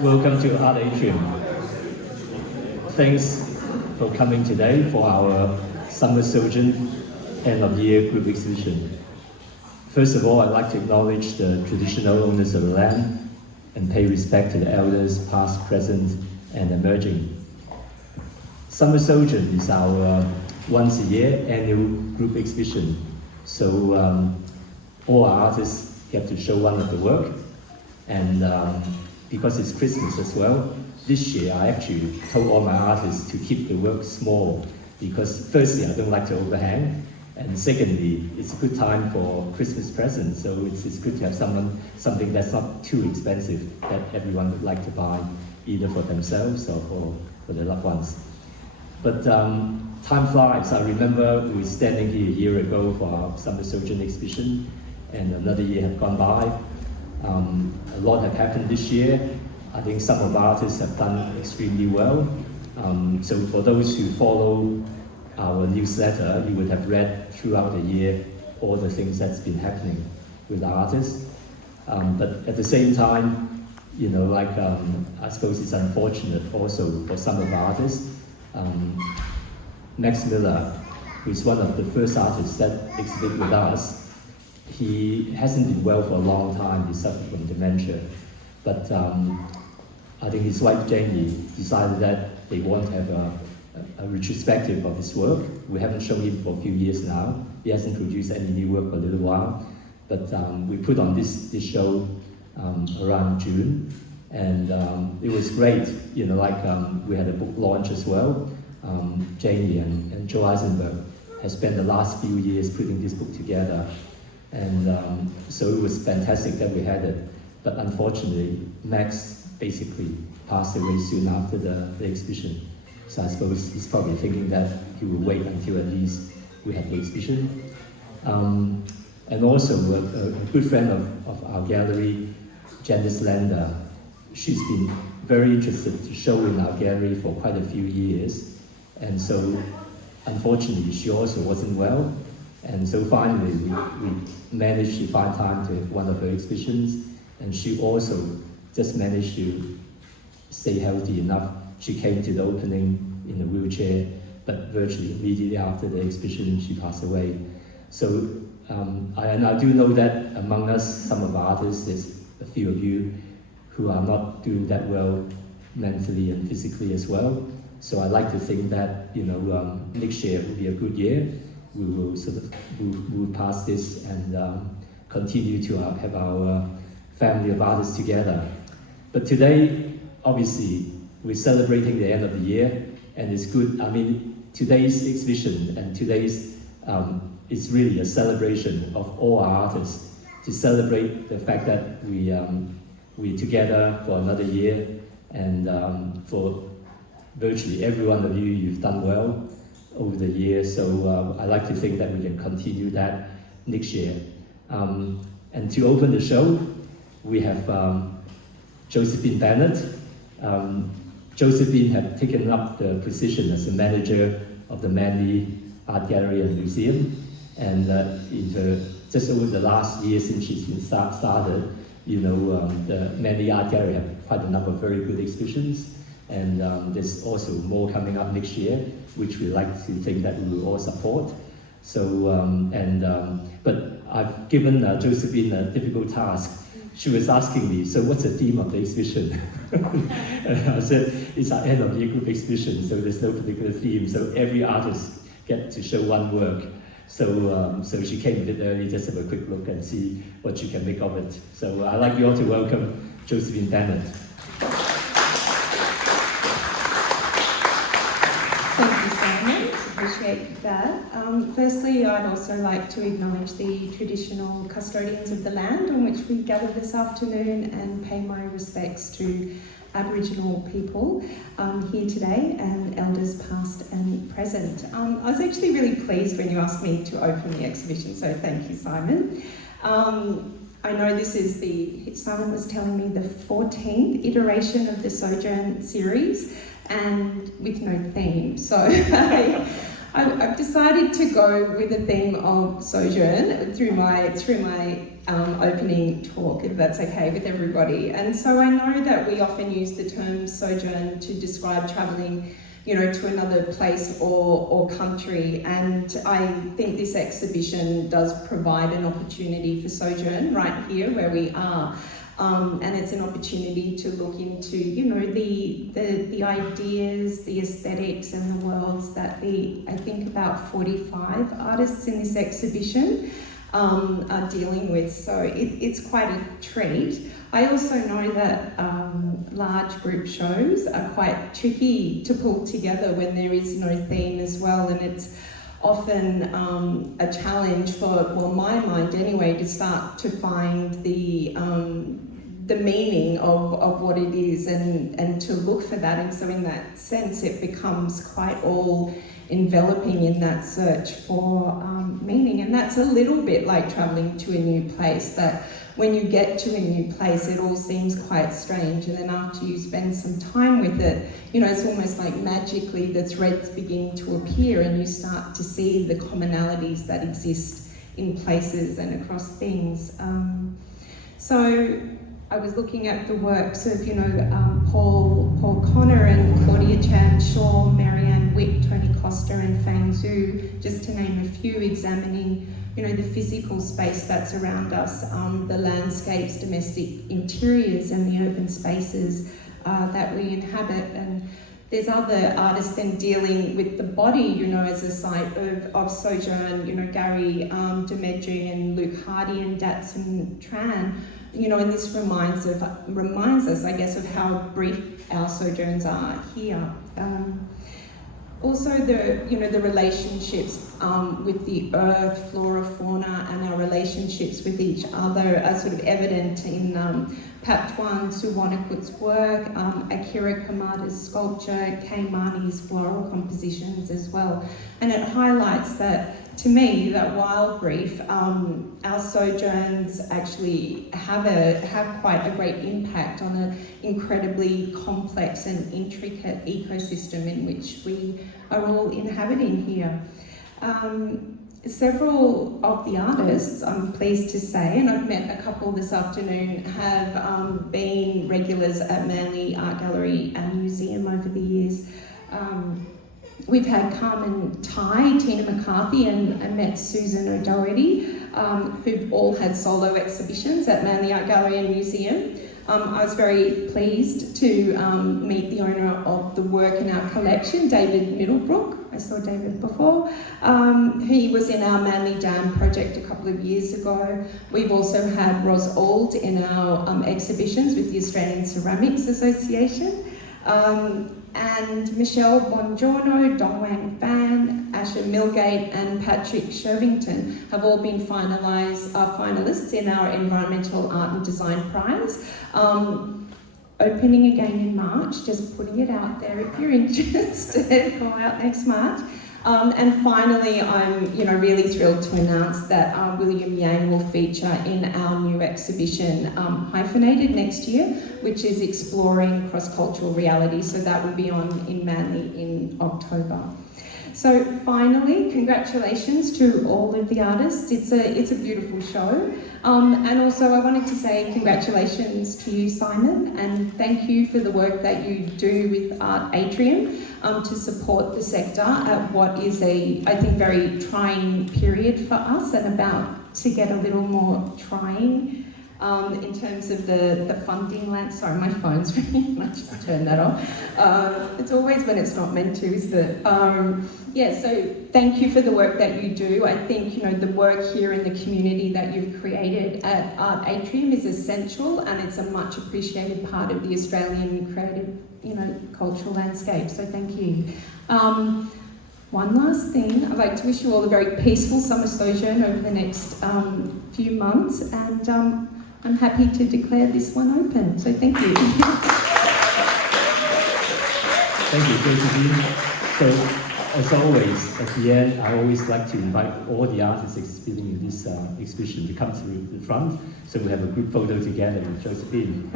Welcome to Art Atrium. Thanks for coming today for our Summer Sojourn end of year group exhibition. First of all, I'd like to acknowledge the traditional owners of the land and pay respect to the elders past, present, and emerging. Summer Sojourn is our once a year annual group exhibition. So all our artists get to show one of the work, and because it's Christmas as well, this year I actually told all my artists to keep the work small, because firstly I don't like to overhang, and secondly it's a good time for Christmas presents, so it's good to have something that's not too expensive that everyone would like to buy, either for themselves or for their loved ones. But time flies. I remember we were standing here a year ago for our Summer Sojourn exhibition, and another year had gone by. A lot have happened this year. I think some of our artists have done extremely well. So for those who follow our newsletter, you would have read throughout the year all the things that's been happening with our artists. But at the same time, you know, I suppose it's unfortunate also for some of our artists. Max Miller, who's one of the first artists that exhibit with us, he hasn't been well for a long time. He suffered from dementia. But I think his wife Jamie decided that they want to have a retrospective of his work. We haven't shown him for a few years now. He hasn't produced any new work for a little while. But we put on this show around June, and it was great. You know, we had a book launch as well. Jamie and Joe Eisenberg has spent the last few years putting this book together. And so it was fantastic that we had it. But unfortunately, Max basically passed away soon after the exhibition. So I suppose he's probably thinking that he will wait until at least we have the exhibition. And also a good friend of our gallery, Janice Lander, she's been very interested to show in our gallery for quite a few years. And so unfortunately, she also wasn't well. And so finally, we managed to find time to have one of her exhibitions, and she also just managed to stay healthy enough. She came to the opening in a wheelchair, but virtually immediately after the exhibition, she passed away. So, I do know that among us, some of our artists, there's a few of you who are not doing that well mentally and physically as well. So I like to think that, you know, next year will be a good year. We will sort of move past this and continue to have our family of artists together. But today, obviously, we're celebrating the end of the year, and it's good. I mean, today's exhibition and today's is really a celebration of all our artists, to celebrate the fact that we're together for another year, and for virtually every one of you, you've done well over the years, so I like to think that we can continue that next year. And to open the show, we have Josephine Bennett. Josephine has taken up the position as the manager of the Manly Art Gallery and Museum, and just over the last year since she's been started, you know, the Manly Art Gallery have quite a number of very good exhibitions. And there's also more coming up next year, which we like to think that we will all support. So, but I've given Josephine a difficult task. She was asking me, so what's the theme of the exhibition? And I said, it's our end of year group exhibition, so there's no particular theme. So every artist gets to show one work. So, so she came a bit early, just have a quick look and see what she can make of it. So I'd like you all to welcome Josephine Bennett. Appreciate that. Firstly, I'd also like to acknowledge the traditional custodians of the land on which we gather this afternoon and pay my respects to Aboriginal people here today and elders past and present. I was actually really pleased when you asked me to open the exhibition, so thank you, Simon. I know this is Simon was telling me, the 14th iteration of the Sojourn series, and with no theme. So I've decided to go with the theme of Sojourn through my opening talk, if that's okay with everybody. And so I know that we often use the term sojourn to describe travelling, to another place or country. And I think this exhibition does provide an opportunity for sojourn right here where we are. And it's an opportunity to look into, the ideas, the aesthetics and the worlds that I think about 45 artists in this exhibition are dealing with. So it's quite a treat. I also know that large group shows are quite tricky to pull together when there is no theme as well, and it's often a challenge for, my mind anyway, to start to find the meaning of what it is and to look for that. And so in that sense, it becomes quite all enveloping in that search for meaning. And that's a little bit like travelling to a new place, that when you get to a new place, it all seems quite strange. And then after you spend some time with it, it's almost like magically the threads begin to appear and you start to see the commonalities that exist in places and across things. So I was looking at the works of, Paul Connor and Claudia Chan Shaw, Marianne Witt, Tony Costa and Fang Zhu, just to name a few, examining, the physical space that's around us, the landscapes, domestic interiors and the urban spaces that we inhabit. And there's other artists then dealing with the body, as a site of sojourn, Gary Demedri and Luke Hardy and Datsun Tran. And this reminds us, I guess, of how brief our sojourns are here. Also, the relationships with the earth, flora, fauna, and our relationships with each other are sort of evident in Patwan Suwanakut's work, Akira Kamada's sculpture, Kei Mani's floral compositions as well. And it highlights that, to me, that while brief, our sojourns actually have quite a great impact on an incredibly complex and intricate ecosystem in which we are all inhabiting here. Several of the artists, I'm pleased to say, and I've met a couple this afternoon, have been regulars at Manly Art Gallery and Museum over the years. We've had Carmen Tai, Tina McCarthy, and I met Susan O'Doherty, who've all had solo exhibitions at Manly Art Gallery and Museum. I was very pleased to meet the owner of the work in our collection, David Middlebrook. I saw David before. He was in our Manly Dam project a couple of years ago. We've also had Ros Auld in our exhibitions with the Australian Ceramics Association. And Michelle Bongiorno, Dongwang Fan, Asher Milgate and Patrick Shervington have all been finalists in our Environmental Art and Design Prize. Opening again in March, just putting it out there if you're interested, go out next March. And finally, I'm really thrilled to announce that William Yang will feature in our new exhibition, Hyphenated, next year, which is exploring cross-cultural reality. So that will be on in Manly in October. So finally, congratulations to all of the artists. It's a beautiful show. And also I wanted to say congratulations to you, Simon, and thank you for the work that you do with Art Atrium to support the sector at what is I think, very trying period for us, and about to get a little more trying in terms of the funding land. Sorry, my phone's ringing. Let's just turn that off. It's always when it's not meant to, isn't it? So thank you for the work that you do. I think, the work here in the community that you've created at Art Atrium is essential, and it's a much appreciated part of the Australian creative, cultural landscape. So thank you. One last thing, I'd like to wish you all a very peaceful summer sojourn over the next few months, and I'm happy to declare this one open. So thank you. Thank you, Josephine. So, as always, at the end, I always like to invite all the artists exhibiting in this exhibition to come to the front, so we have a group photo together with Josephine.